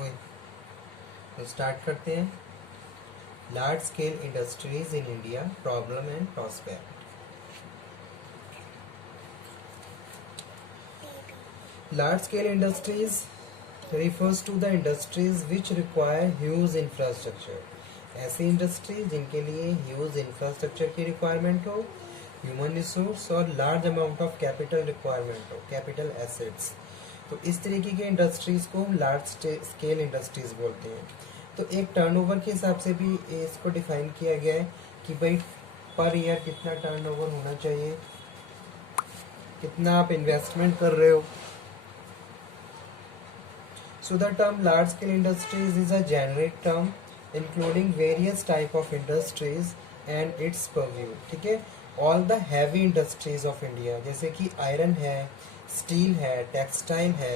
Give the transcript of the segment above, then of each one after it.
ओए, तो स्टार्ट करते हैं। Large scale industries in India, problem and prospect. Large scale industries refers to the industries which require huge infrastructure. ऐसी industry जिनके लिए ह्यूज इंफ्रास्ट्रक्चर की रिक्वायरमेंट हो, ह्यूमन रिसोर्स और large amount of capital requirement हो, capital assets. तो इस तरीके की इंडस्ट्रीज को हम लार्ज स्केल इंडस्ट्रीज बोलते हैं। तो एक टर्नओवर के हिसाब से भी इसको डिफाइन किया गया है कि भाई पर ईयर कितना टर्नओवर होना चाहिए, कितना आप इन्वेस्टमेंट कर रहे हो। So the term large scale industries is a generic term including various type of industries and its purview. ठीक है, all the heavy industries of India जैसे कि आयरन है, स्टील है, टेक्सटाइल है,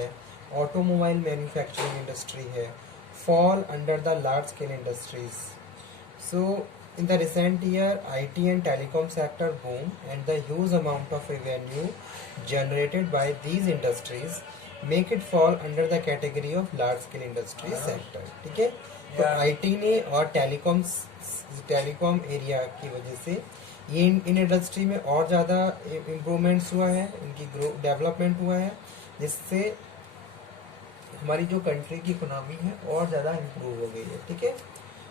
ऑटोमोबाइल मैन्युफैक्चरिंग इंडस्ट्री है, fall under the large scale industries. So in the recent year, IT and telecom sector boom and the huge amount of revenue generated by these industries make it fall under the category of large scale industry sector. ठीक है, तो IT ने और telecom area की वजह से ये in industry में और ज़्यादा इम्प्रूवमेंट्स हुआ है, इनकी डेवलपमेंट हुआ है, जिससे हमारी जो कंट्री की इकोनॉमी है और ज़्यादा इम्प्रूव हो गई है। ठीक है,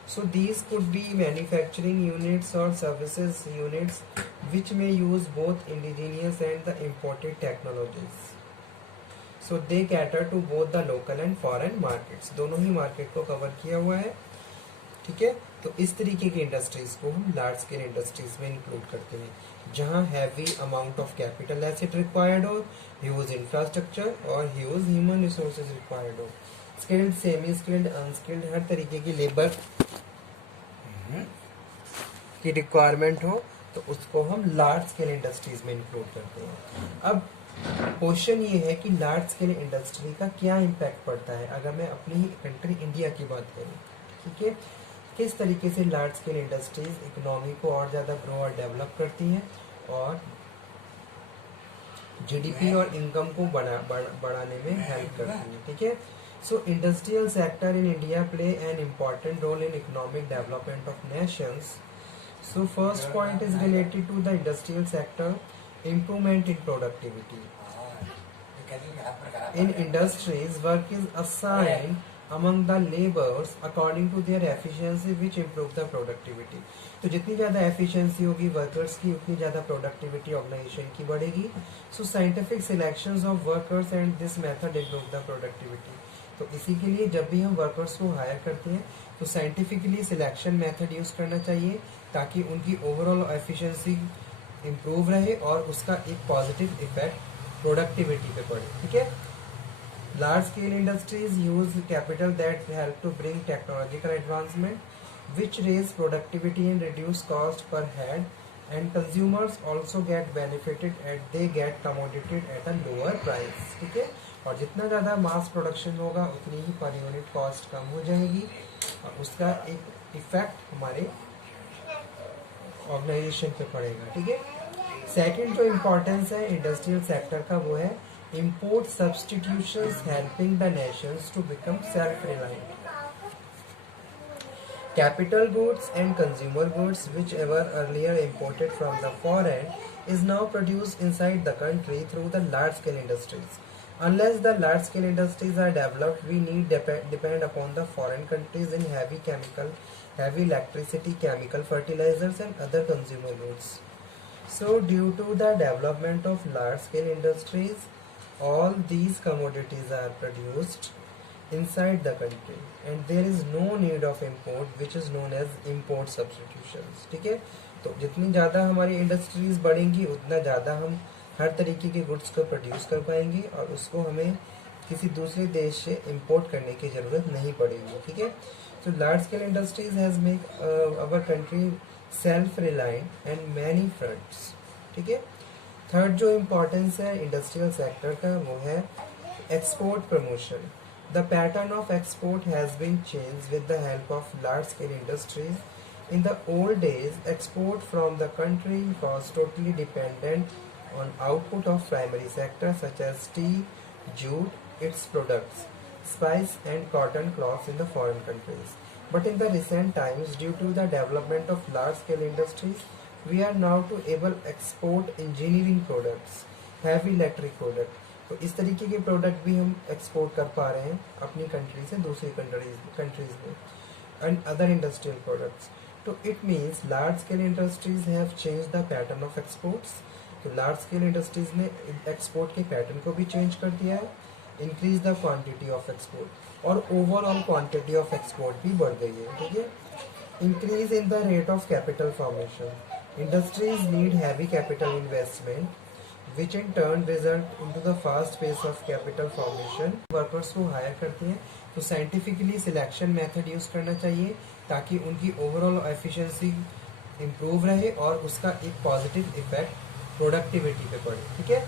so these could be manufacturing units और सर्विसेज यूनिट्स विच में use both indigenous and the imported technologies. So they cater to both the local and foreign markets, दोनों ही मार्केट को कवर किया हुआ है। ठीक है, तो इस तरीके की इंडस्ट्रीज को हम लार्ज स्केल इंडस्ट्रीज में इंक्लूड करते हैं, जहां heavy amount of capital asset required हो, ह्यूज इंफ्रास्ट्रक्चर और ह्यूज ह्यूमन रिसोर्सेज रिक्वायर्ड हो, स्किल्ड, सेमी स्किल्ड, अनस्किल्ड, हर तरीके की लेबर की रिक्वायरमेंट हो, तो उसको हम लार्ज स्केल इंडस्ट्रीज में इंक्लूड करते हैं। अब क्वेश्चन ये है कि लार्ज स्केल इंडस्ट्री का क्या इम्पैक्ट पड़ता है अगर मैं अपनी ही कंट्री इंडिया की बात करूं। ठीक है, किस तरीके से लार्ज स्केल इंडस्ट्रीज इकोनॉमी को और ज़्यादा ग्रो और डेवलप करती हैं और जीडीपी और इनकम को बढ़ाने में हेल्प करती हैं। ठीक है, so industrial sector in India play an important role in economic development of nations. So first point is related to the industrial sector, improvement in productivity. In industries, work is assigned among the laborers according to their efficiency, which improve the productivity. तो जितनी ज़्यादा efficiency होगी workers की, उतनी ज़्यादा productivity organization की बढ़ेगी. So scientific selections of workers and this method improve the productivity. तो इसी के लिए जब भी हम वर्कर्स को हायर करते हैं तो साइंटिफिकली सिलेक्शन मेथड यूज करना चाहिए ताकि उनकी ओवरऑल एफिशिएंसी इम्प्रूव रहे और उसका एक पॉजिटिव इफेक्ट प्रोडक्टिविटी पे पड़े। ठीक है, large scale industries use capital that help to bring technological advancement which raise productivity and reduce cost per head and consumers also get benefited at they get commodited at a lower price. ठीक है, और जितना ज़्यादा mass production होगा उतनी ही per unit cost कम हो जाएगी और उसका एक इफेक्ट हमारे ऑर्गेनाइजेशन पे पड़ेगा। ठीक है, सेकंड जो इम्पोर्टेंस है इंडस्ट्रियल सेक्टर का वो है import substitutions helping the nations to become self reliant. Capital goods and consumer goods whichever earlier imported from the foreign is now produced inside the country through the large scale industries. Unless the large scale industries are developed, we need depend upon the foreign countries in heavy electricity, chemical fertilizers and other consumer goods. So due to the development of large scale industries, all these commodities are produced inside the country and there is no need of import which is known as import substitutions. ठीक है, तो जितनी ज़्यादा हमारी industries बढ़ेंगी उतना ज़्यादा हम हर तरीके के गुड्स को प्रोड्यूस कर पाएंगे और उसको हमें किसी दूसरे देश से इंपोर्ट करने की ज़रूरत नहीं पड़ेगी। ठीक है, तो large scale industries has make our country self reliant and many fronts. ठीक है, थर्ड जो इम्पोर्टेंस है इंडस्ट्रियल सेक्टर का वो है export promotion. The pattern of export has been changed with the help of large-scale industries. In the old days, export from the country was totally dependent on output of primary sector such as tea, jute, its products. spice and cotton cloths in the foreign countries. But in the recent times, due to the development of large-scale industries, we are now to able export engineering products, heavy electric product. तो इस तरीके के product भी हम export कर पा रहे हैं अपनी कंट्री से दूसरी कंट्रीज में, एंड अदर इंडस्ट्रियल प्रोडक्ट्स. तो it means large scale industries have change the pattern of exports. तो लार्ज स्केल इंडस्ट्रीज ने एक्सपोर्ट के पैटर्न को भी चेंज कर दिया है, increase the quantity of export, और ओवरऑल क्वांटिटी ऑफ एक्सपोर्ट भी बढ़ गई है. ठीक है. Increase in the rate of capital formation. Industries need heavy capital investment which in turn result into the fast pace of capital formation. Workers को higher करते हैं तो साइंटिफिकली सिलेक्शन मेथड यूज करना चाहिए ताकि उनकी ओवरऑल एफिशिएंसी इम्प्रूव रहे और उसका एक पॉजिटिव इफेक्ट प्रोडक्टिविटी पे पड़े. ठीक है.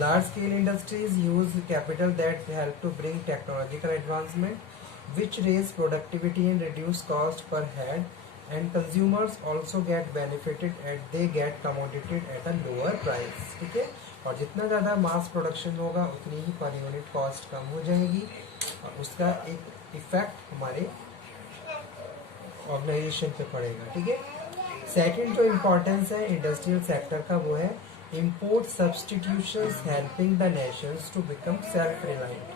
Large scale industries use capital that help to bring technological advancement which raise productivity and reduce cost per head, and consumers also get benefited and they get commodited at a lower price. ठीक है. और जितना ज़्यादा mass production होगा उतनी ही per unit cost कम हो जाएगी और उसका एक इफेक्ट हमारे ऑर्गेनाइजेशन पे पड़ेगा. ठीक है. सेकंड जो इम्पोर्टेंस है इंडस्ट्रियल सेक्टर का वो है import substitutions helping the nations to become self reliant.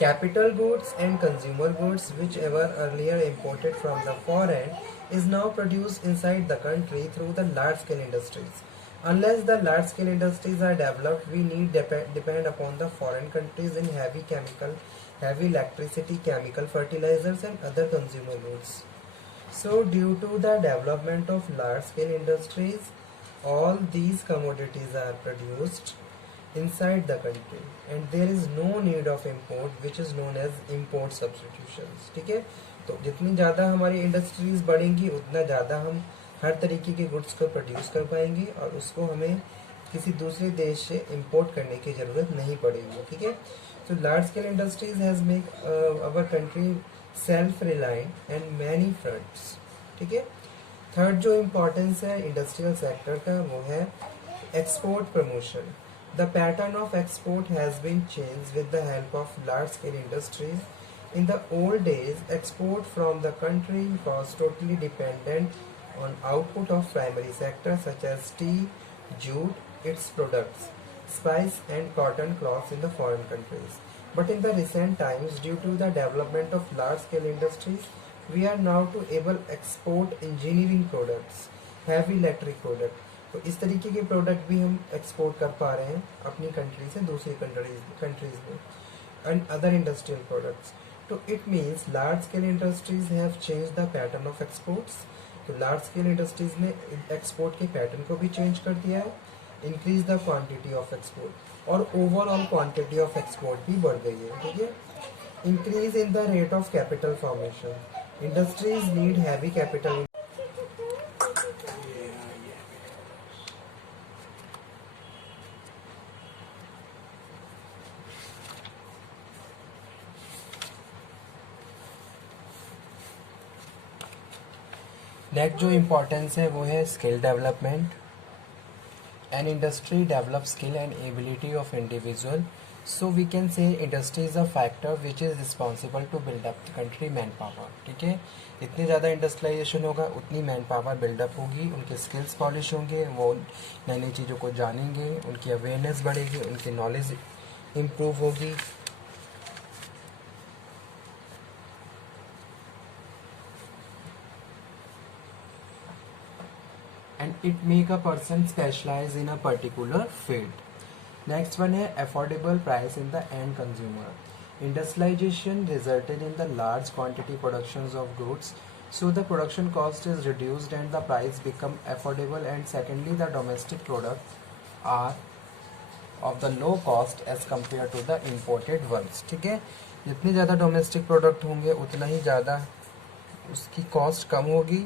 Capital goods and consumer goods, whichever earlier imported from the foreign, is now produced inside the country through the large-scale industries. Unless the large-scale industries are developed, we need depend upon the foreign countries in heavy electricity, chemical fertilizers, and other consumer goods. So, due to the development of large-scale industries, all these commodities are produced inside the country and there is no need of import which is known as import substitutions. ठीक है. तो जितनी ज़्यादा हमारी industries बढ़ेंगी उतना ज़्यादा हम हर तरीके के गुड्स को प्रोड्यूस कर पाएंगे और उसको हमें किसी दूसरे देश से इंपोर्ट करने की ज़रूरत नहीं पड़ेगी. ठीक है. तो large scale industries has make our country self reliant and many fronts. ठीक है. थर्ड जो इम्पोर्टेंस है इंडस्ट्रियल सेक्टर का वो है export promotion. The pattern of export has been changed with the help of large-scale industries. In the old days, export from the country was totally dependent on output of primary sectors such as tea, jute, its products, spice and cotton cloths in the foreign countries. But in the recent times, due to the development of large-scale industries, we are now to able export engineering products, heavy electric products. तो इस तरीके के product भी हम export कर पा रहे हैं अपनी कंट्री से दूसरी कंट्रीज में, एंड अदर इंडस्ट्रियल प्रोडक्ट्स. तो it means large scale industries have change the pattern of exports. तो लार्ज स्केल इंडस्ट्रीज ने एक्सपोर्ट के पैटर्न को भी चेंज कर दिया है, increase the quantity of export, और ओवरऑल क्वांटिटी ऑफ एक्सपोर्ट भी बढ़ गई है. ठीक है. Increase in the rate of capital formation. Industries need heavy capital. Next जो इम्पोर्टेंस है वो है skill development. An industry develop skill and ability of individual. So we can say industry is a factor which is responsible to build up the country manpower. ठीक है. जितनी ज़्यादा industrialisation होगा उतनी मैन पावर बिल्डअप होगी, उनके skills polish होंगे, वो नई नई चीज़ों को जानेंगे, उनकी अवेयरनेस बढ़ेगी, उनकी नॉलेज इम्प्रूव होगी. and it make a person specialize in a particular field. Next one है affordable price in the end consumer. Industrialization resulted in the large quantity productions of goods, so the production cost is reduced and the price become affordable, and secondly the domestic products are of the low cost as compared to the imported ones. ठीक है. जितनी ज़्यादा domestic product होंगे उतना ही ज़्यादा उसकी cost कम होगी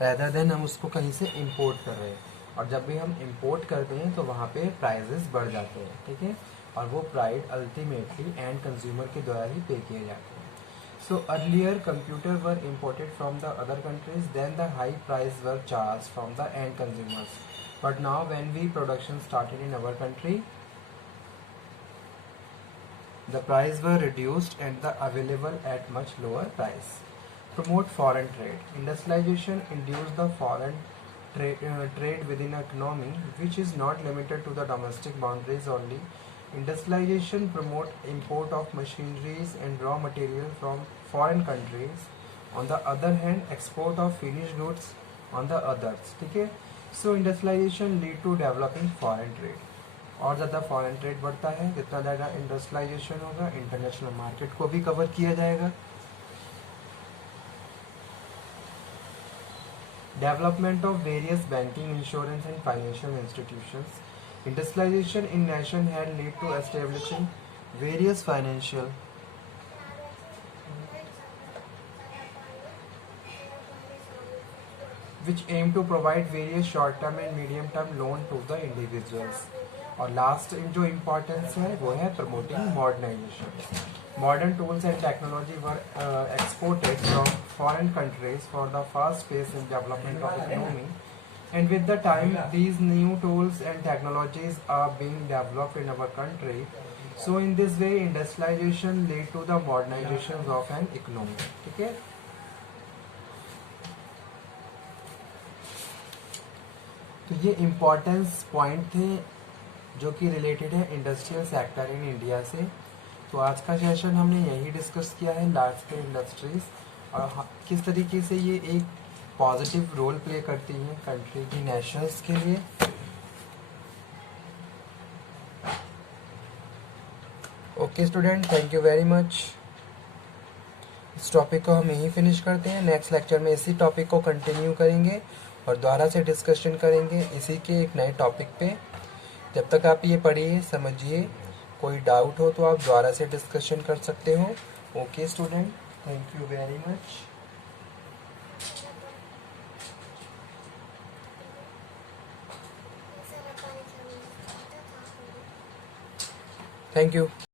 rather than हम उसको कहीं से इंपोर्ट कर रहे हैं, और जब भी हम इंपोर्ट करते हैं तो वहाँ पे प्राइजेस बढ़ जाते हैं. ठीक है. और वो प्राइस अल्टीमेटली एंड कंज्यूमर के द्वारा ही पे किए जाते हैं. So earlier computer were imported from the other countries, then the high price were charge from the end consumers. But now when we production started in our country, The price were reduced and the available at much lower price. Promote foreign trade. Industrialization induced the foreign trade within economy, which is not limited to the domestic boundaries only. Industrialization promote import of machineries and raw material from foreign countries. On the other hand, export of finished goods on the others. ठीक है. So industrialization lead to developing foreign trade. और ज़्यादा foreign trade बढ़ता है, जितना ज़्यादा industrialisation होगा international market को भी कवर किया जाएगा. Development of various banking, insurance and financial institutions. Industrialisation in nation had lead to establishing various financial which aim to provide various short term and medium term loan to the individuals. और last जो importance है वो है promoting modernisation. Modern tools and technology were exported from foreign countries for the fast pace in development of economy. And with the time, these new tools and technologies are being developed in our country. So in this way, industrialization led to the modernization of an economy. ठीक है. तो ये importance point थे जो कि related है industrial sector in India से. तो आज का सेशन हमने यही डिस्कस किया है लार्ज स्केल इंडस्ट्रीज और किस तरीके से ये एक पॉजिटिव रोल प्ले करती हैं कंट्री की नेशंस के लिए. Okay student, thank you very much. इस टॉपिक को हम यहीं फिनिश करते हैं. नेक्स्ट लेक्चर में इसी टॉपिक को कंटिन्यू करेंगे और दोबारा से डिस्कशन करेंगे इसी के एक नए टॉपिक पे. जब तक आप ये पढ़िए समझिए, कोई डाउट हो तो आप दोबारा से डिस्कशन कर सकते हो. Okay student, thank you very much. Thank you.